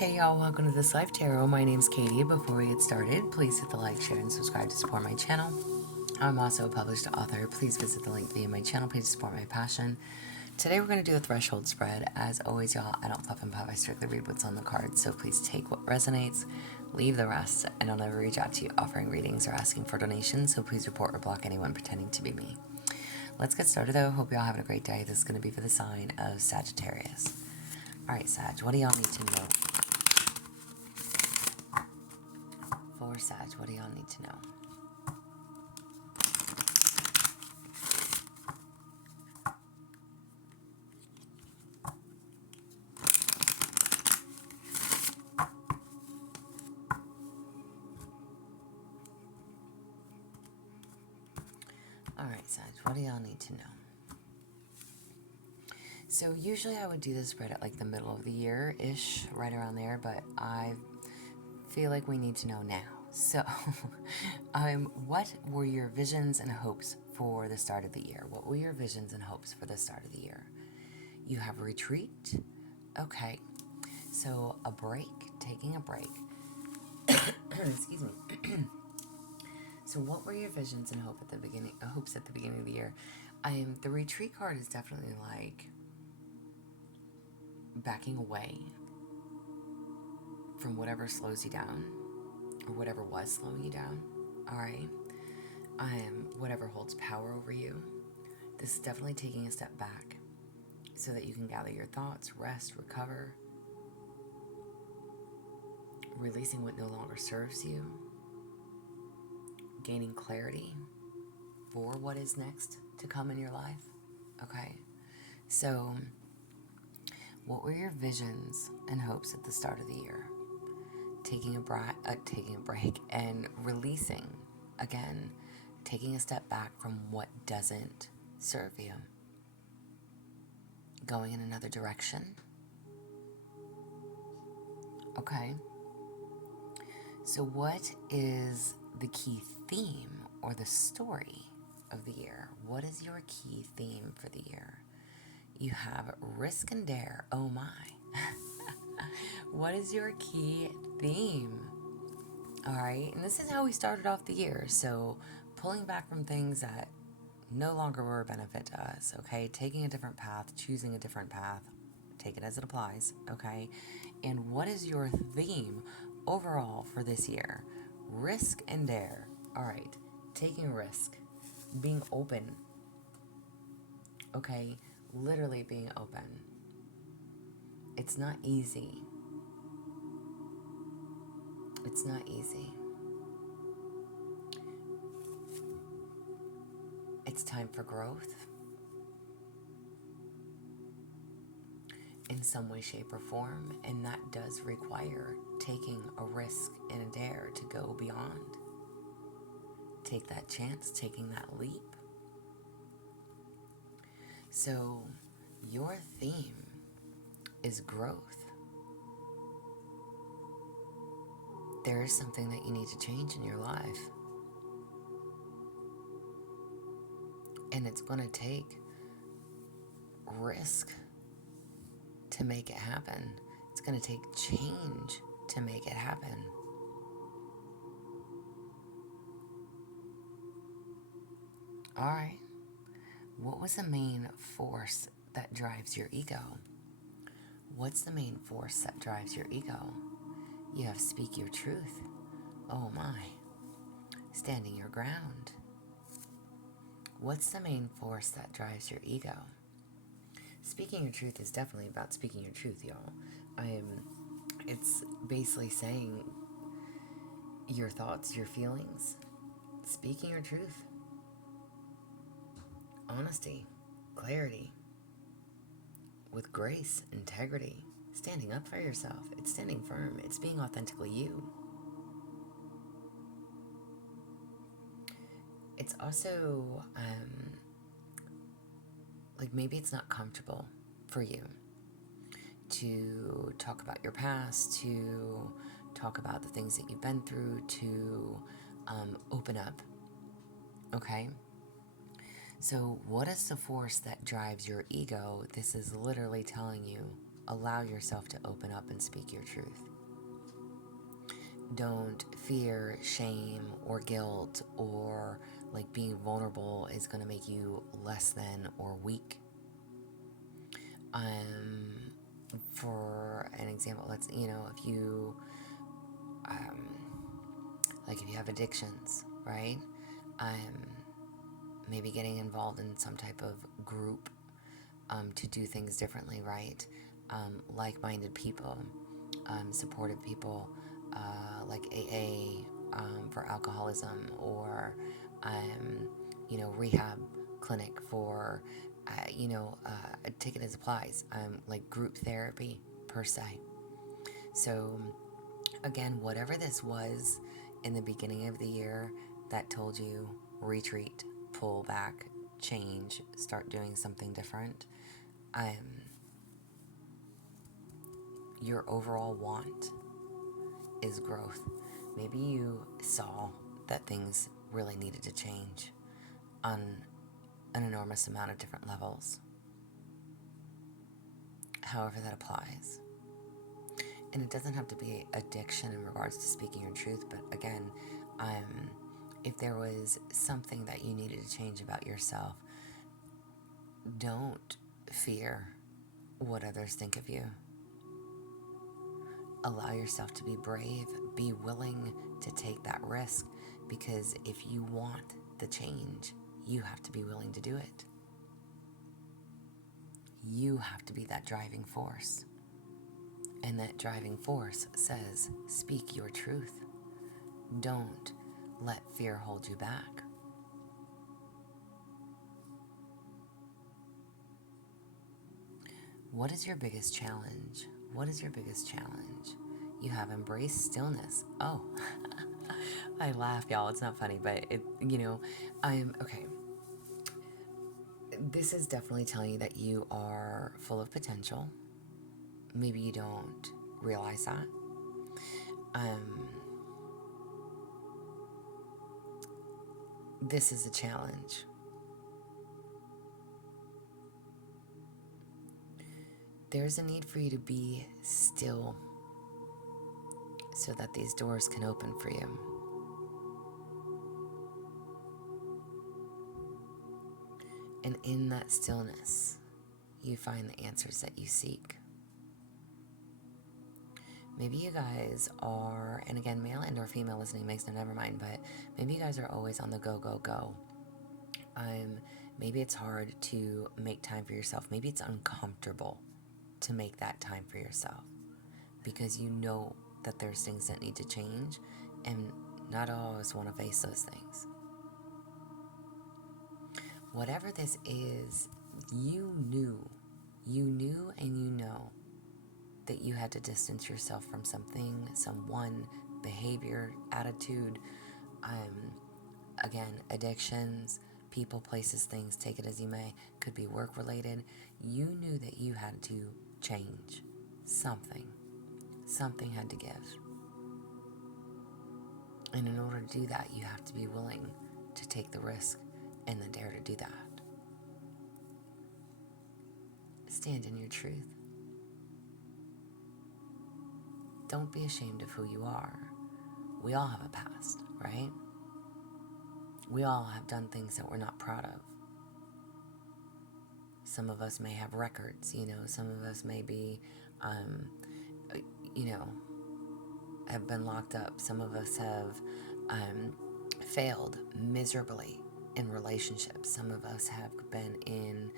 Hey y'all, welcome to This Life Tarot. My name's Katie. Before we get started, please hit the like, share, and subscribe to support my channel. I'm also a published author. Please visit the link via my channel page to support my passion. Today we're going to do a threshold spread. As always, y'all, I don't fluff and puff. I strictly read what's on the cards, so please take what resonates, leave the rest, and I'll never reach out to you offering readings or asking for donations, so please report or block anyone pretending to be me. Let's get started though. Hope y'all having a great day. This is going to be for the sign of Sagittarius. Alright, Sag, what do y'all need to know? For Sag, what do y'all need to know? Alright, Sag, what do y'all need to know? So usually I would do this spread at like the middle of the year-ish, right around there, but I feel like we need to know now. So, what were your visions and hopes for the start of the year? What were your visions and hopes for the start of the year? You have a retreat? Okay. So, a break, taking a break. Excuse me. So, what were your visions and hopes at the beginning of the year? The retreat card is definitely like backing away from whatever slows you down, or whatever was slowing you down. All right. Whatever holds power over you. This is definitely taking a step back so that you can gather your thoughts, rest, recover, releasing what no longer serves you, gaining clarity for what is next to come in your life. Okay. So, what were your visions and hopes at the start of the year? Taking a break and releasing, again, taking a step back from what doesn't serve you, going in another direction. Okay. So what is the key theme or the story of the year? What is your key theme for the year? You have risk and dare. Oh my. What is your key theme? All right. And this is how we started off the year. So pulling back from things that no longer were a benefit to us. Okay. Taking a different path, choosing a different path. Take it as it applies. Okay. And what is your theme overall for this year? Risk and dare. All right. Taking risk. Being open. Okay. Literally being open. It's not easy. It's not easy. It's time for growth. In some way, shape, or form. And that does require taking a risk and a dare to go beyond. Take that chance, taking that leap. So, your theme is growth. There is something that you need to change in your life. And it's going to take risk to make it happen. It's going to take change to make it happen. All right. What was the main force that drives your ego? What's the main force that drives your ego? You have speak your truth. Oh my. Standing your ground. What's the main force that drives your ego? Speaking your truth is definitely about speaking your truth, y'all. It's basically saying your thoughts, your feelings, speaking your truth. Honesty, clarity, with grace, integrity, standing up for yourself. It's standing firm. It's being authentically you. It's also, like maybe it's not comfortable for you to talk about your past, to talk about the things that you've been through, to open up. Okay? So what is the force that drives your ego? This is literally telling you, allow yourself to open up and speak your truth. Don't fear, shame, or guilt, or like being vulnerable is going to make you less than or weak. For an example, if you, if you have addictions, right? Maybe getting involved in some type of group to do things differently, right? Like-minded people, supportive people, like AA for alcoholism, or rehab clinic for take it as applies, like group therapy per se. So again, whatever this was in the beginning of the year that told you retreat, pull back, change, start doing something different, your overall want is growth. Maybe you saw that things really needed to change on an enormous amount of different levels. However that applies. And it doesn't have to be addiction in regards to speaking your truth, but again, if there was something that you needed to change about yourself, don't fear what others think of you. Allow yourself to be brave, be willing to take that risk, because if you want the change, you have to be willing to do it. You have to be that driving force. And that driving force says, speak your truth. Don't let fear hold you back. What is your biggest challenge? What is your biggest challenge? You have embraced stillness. Oh, I laugh, y'all. It's not funny, but I'm okay. This is definitely telling you that you are full of potential. Maybe you don't realize that. This is a challenge. There's a need for you to be still so that these doors can open for you. And in that stillness, you find the answers that you seek. Maybe you guys are, and again, male and or female listening makes no never mind, but maybe you guys are always on the go, go, go. Maybe it's hard to make time for yourself. Maybe it's uncomfortable to make that time for yourself because you know that there's things that need to change and not always want to face those things. Whatever this is, you knew and you know that you had to distance yourself from something, someone, behavior, attitude, again, addictions, people, places, things, take it as you may, could be work related. You knew that you had to change something. Something had to give. And in order to do that, you have to be willing to take the risk and the dare to do that. Stand in your truth. Don't be ashamed of who you are. We all have a past, right? We all have done things that we're not proud of. Some of us may have records, some of us may be, have been locked up. Some of us have failed miserably in relationships. Some of us have been in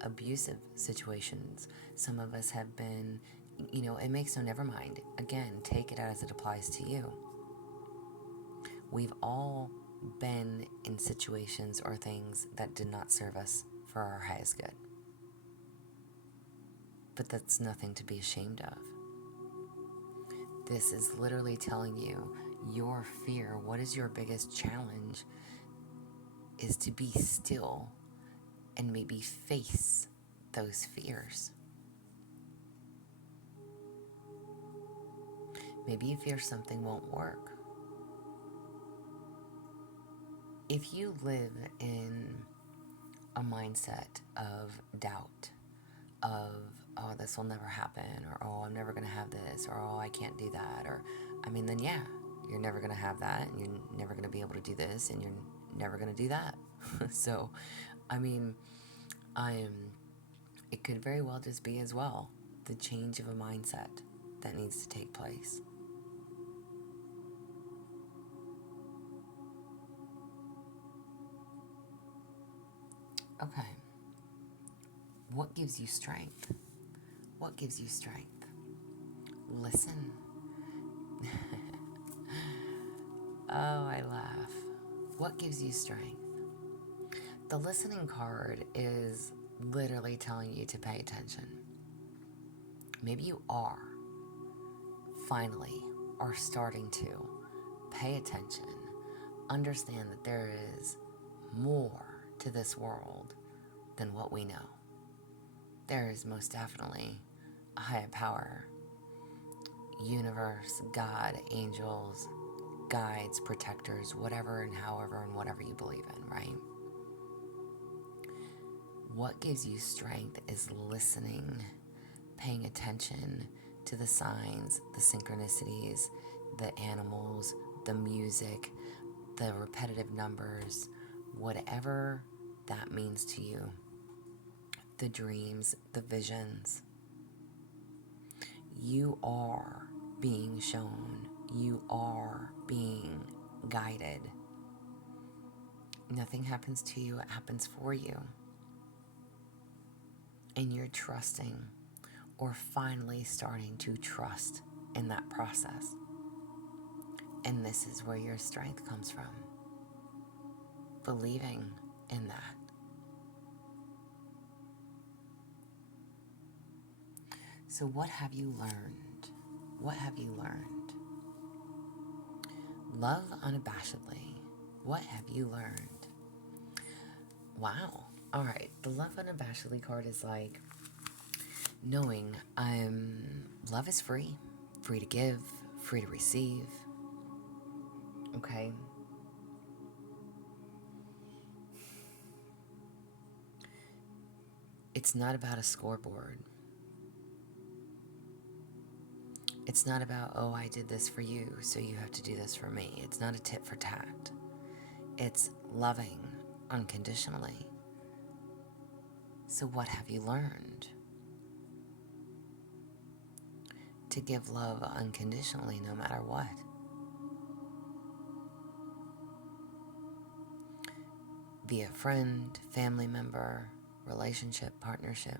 abusive situations. Some of us have been, it makes no never mind. Again, take it as it applies to you. We've all been in situations or things that did not serve us for our highest good. But that's nothing to be ashamed of. This is literally telling you your fear, what is your biggest challenge, is to be still and maybe face those fears. Maybe you fear something won't work. If you live in a mindset of doubt, of oh, this will never happen, or oh, I'm never going to have this, or oh, I can't do that, or then yeah, you're never going to have that, and you're never going to be able to do this, and you're never going to do that. So, I mean, I'm, it could very well just be as well the change of a mindset that needs to take place. Okay. What gives you strength? What gives you strength? Listen. Oh, I laugh. What gives you strength? The listening card is literally telling you to pay attention. Maybe you finally are starting to pay attention, understand that there is more to this world than what we know. There is most definitely a higher power, universe, God, angels, guides, protectors, whatever and however and whatever you believe in, right? What gives you strength is listening, paying attention to the signs, the synchronicities, the animals, the music, the repetitive numbers, whatever that means to you, the dreams, the visions. You are being shown, you are being guided. Nothing happens to you, it happens for you. And you're trusting, or finally starting to trust in that process. And this is where your strength comes from. Believing in that. So what have you learned? What have you learned? Love unabashedly. What have you learned? Wow. All right. The love unabashedly card is like knowing love is free. Free to give, free to receive. Okay? It's not about a scoreboard. It's not about, oh, I did this for you, so you have to do this for me. It's not a tit for tat. It's loving unconditionally. So what have you learned? To give love unconditionally no matter what. Be a friend, family member, relationship, partnership.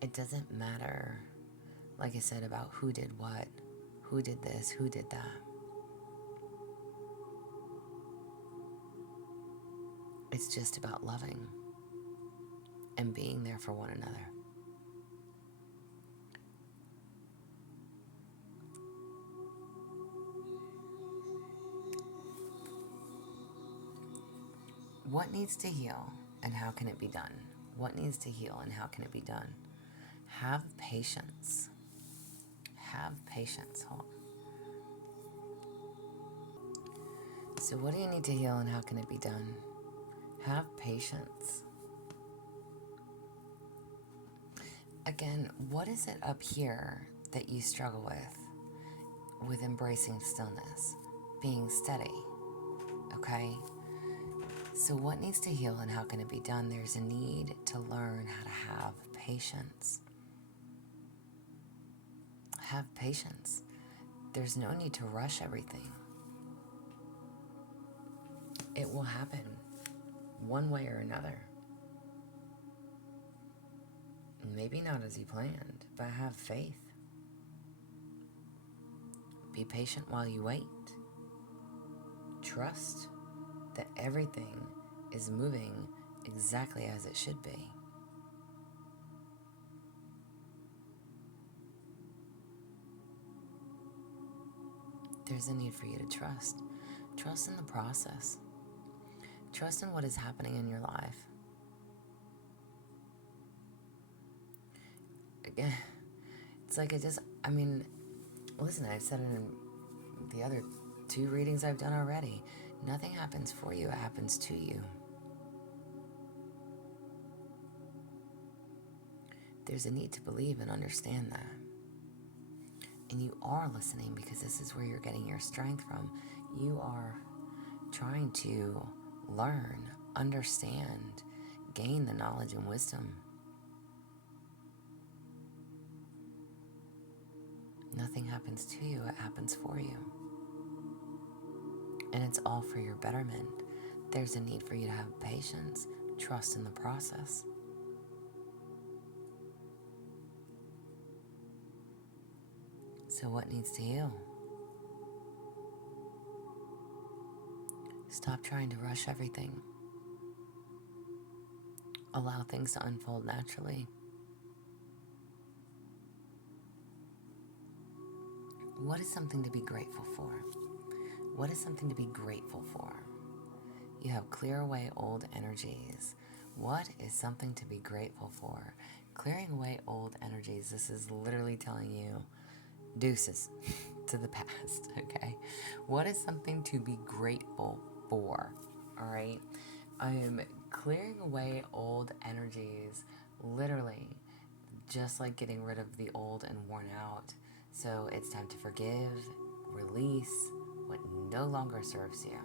It doesn't matter, like I said, about who did what, who did this, who did that. It's just about loving and being there for one another. What needs to heal and how can it be done? What needs to heal and how can it be done? Have patience. Have patience. Hold on. So what do you need to heal and how can it be done? Have patience. Again, what is it up here that you struggle with embracing stillness, being steady, okay? So what needs to heal and how can it be done? There's a need to learn how to have patience. Have patience. There's no need to rush everything. It will happen one way or another. Maybe not as you planned, but have faith. Be patient while you wait. Trust that everything is moving exactly as it should be. There's a need for you to trust. Trust in the process. Trust in what is happening in your life. Again, It's like listen, I've said it in the other 2 readings I've done already. Nothing happens for you, it happens to you. There's a need to believe and understand that. And you are listening because this is where you're getting your strength from. You are trying to learn, understand, gain the knowledge and wisdom. Nothing happens to you, it happens for you. And it's all for your betterment. There's a need for you to have patience, trust in the process. So what needs to heal? Stop trying to rush everything. Allow things to unfold naturally. What is something to be grateful for? What is something to be grateful for? You have clear away old energies. What is something to be grateful for? Clearing away old energies. This is literally telling you deuces to the past, okay? What is something to be grateful for? All right? I am clearing away old energies, literally, just like getting rid of the old and worn out. So it's time to forgive, release what no longer serves you,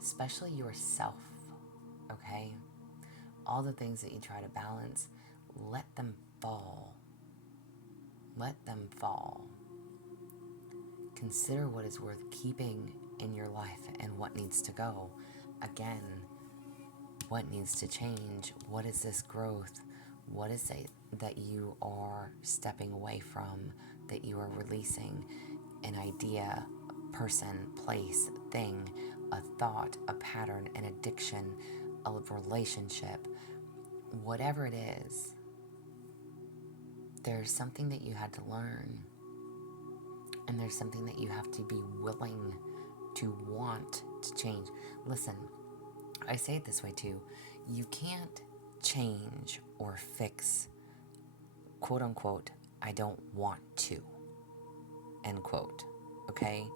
especially yourself, okay? All the things that you try to balance, let them fall. Let them fall. Consider what is worth keeping in your life and what needs to go. Again, what needs to change? What is this growth? What is it that you are stepping away from, that you are releasing? An idea, a person, place, thing, a thought, a pattern, an addiction, a relationship, whatever it is. There's something that you had to learn, and there's something that you have to be willing to want to change. Listen, I say it this way too. You can't change or fix, quote unquote, I don't want to, end quote, okay?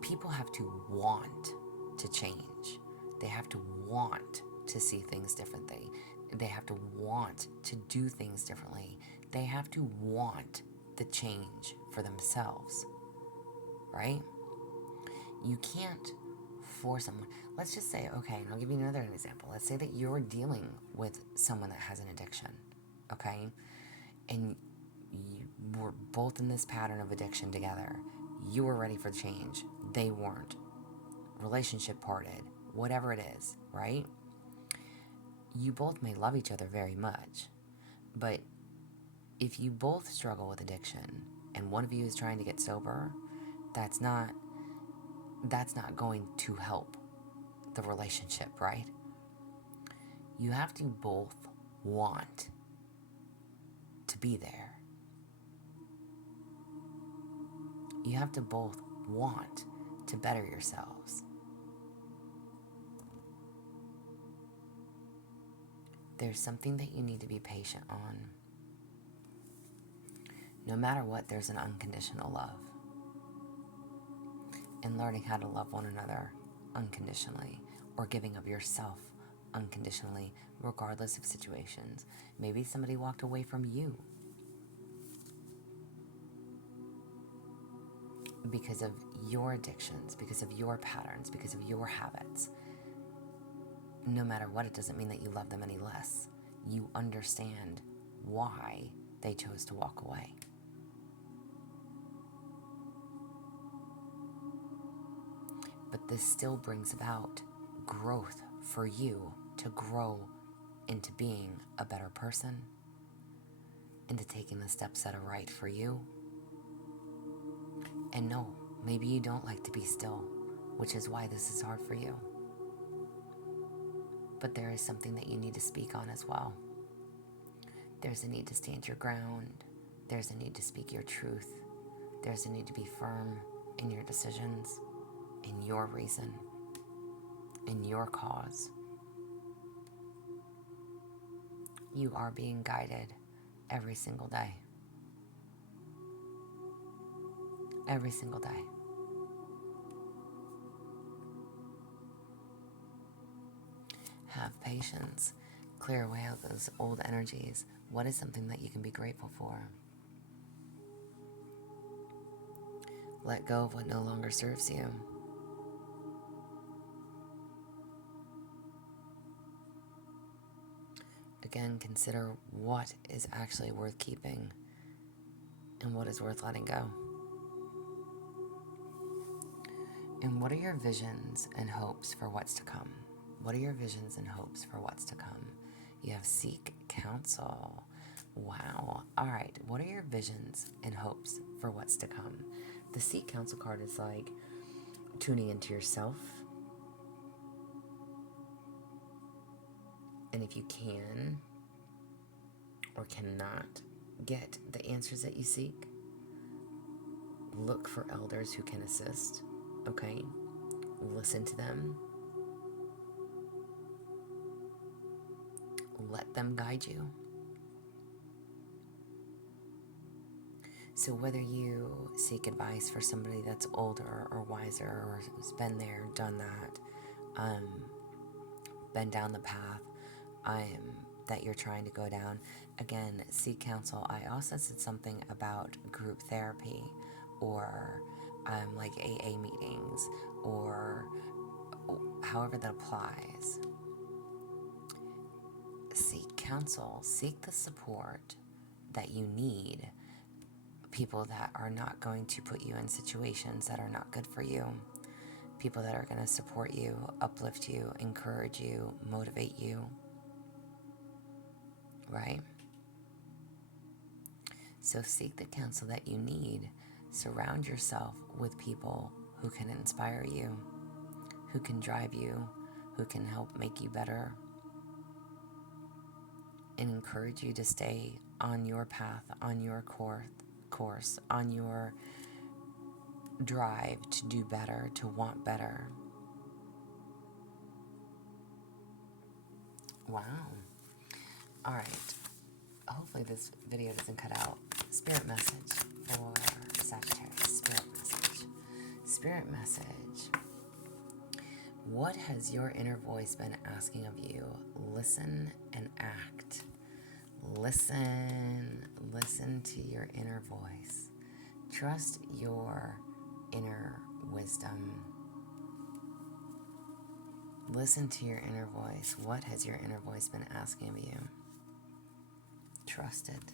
People have to want to change. They have to want to see things differently. They have to want to do things differently. They have to want the change for themselves, right? You can't force someone. Let's just say, okay, and I'll give you another example. Let's say that you're dealing with someone that has an addiction, okay? And you were both in this pattern of addiction together. You were ready for change. They weren't. Relationship parted, whatever it is, right? You both may love each other very much, but if you both struggle with addiction and one of you is trying to get sober, that's not going to help the relationship, right? You have to both want to be there. You have to both want to better yourselves. There's something that you need to be patient on. No matter what, there's an unconditional love. And learning how to love one another unconditionally, or giving of yourself unconditionally, regardless of situations. Maybe somebody walked away from you because of your addictions, because of your patterns, because of your habits. No matter what, it doesn't mean that you love them any less. You understand why they chose to walk away. But this still brings about growth for you to grow into being a better person, into taking the steps that are right for you. And no, maybe you don't like to be still, which is why this is hard for you. But there is something that you need to speak on as well. There's a need to stand your ground. There's a need to speak your truth. There's a need to be firm in your decisions, in your reason, in your cause. You are being guided every single day. Every single day. Have patience. Clear away out those old energies. What is something that you can be grateful for? Let go of what no longer serves you. Again, consider what is actually worth keeping and what is worth letting go. And what are your visions and hopes for what's to come? What are your visions and hopes for what's to come? You have seek counsel. Wow. All right. What are your visions and hopes for what's to come? The seek counsel card is like tuning into yourself. And if you can or cannot get the answers that you seek, look for elders who can assist. Okay? Listen to them. Let them guide you. So whether you seek advice for somebody that's older or wiser or who's been there, done that, been down the path that you're trying to go down, again, seek counsel. I also said something about group therapy or like AA meetings or however that applies. Seek counsel. Seek the support that you need. People that are not going to put you in situations that are not good for you. People that are going to support you, uplift you, encourage you, motivate you. Right? So seek the counsel that you need. Surround yourself with people who can inspire you, who can drive you, who can help make you better, and encourage you to stay on your path, on your course, on your drive to do better, to want better. Wow. All right. Hopefully this video doesn't cut out. Spirit message for Sagittarius. Spirit message. Spirit message. What has your inner voice been asking of you? Listen and act. Listen to your inner voice. Trust your inner wisdom. Listen to your inner voice. What has your inner voice been asking of you? Trust it.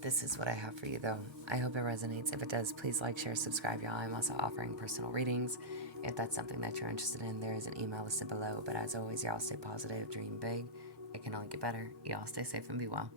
This is what I have for you, though. I hope it resonates. If it does, please like, share, subscribe, y'all. I'm also offering personal readings. If that's something that you're interested in, there is an email listed below. But as always, y'all stay positive, dream big. It can only get better. Y'all stay safe and be well.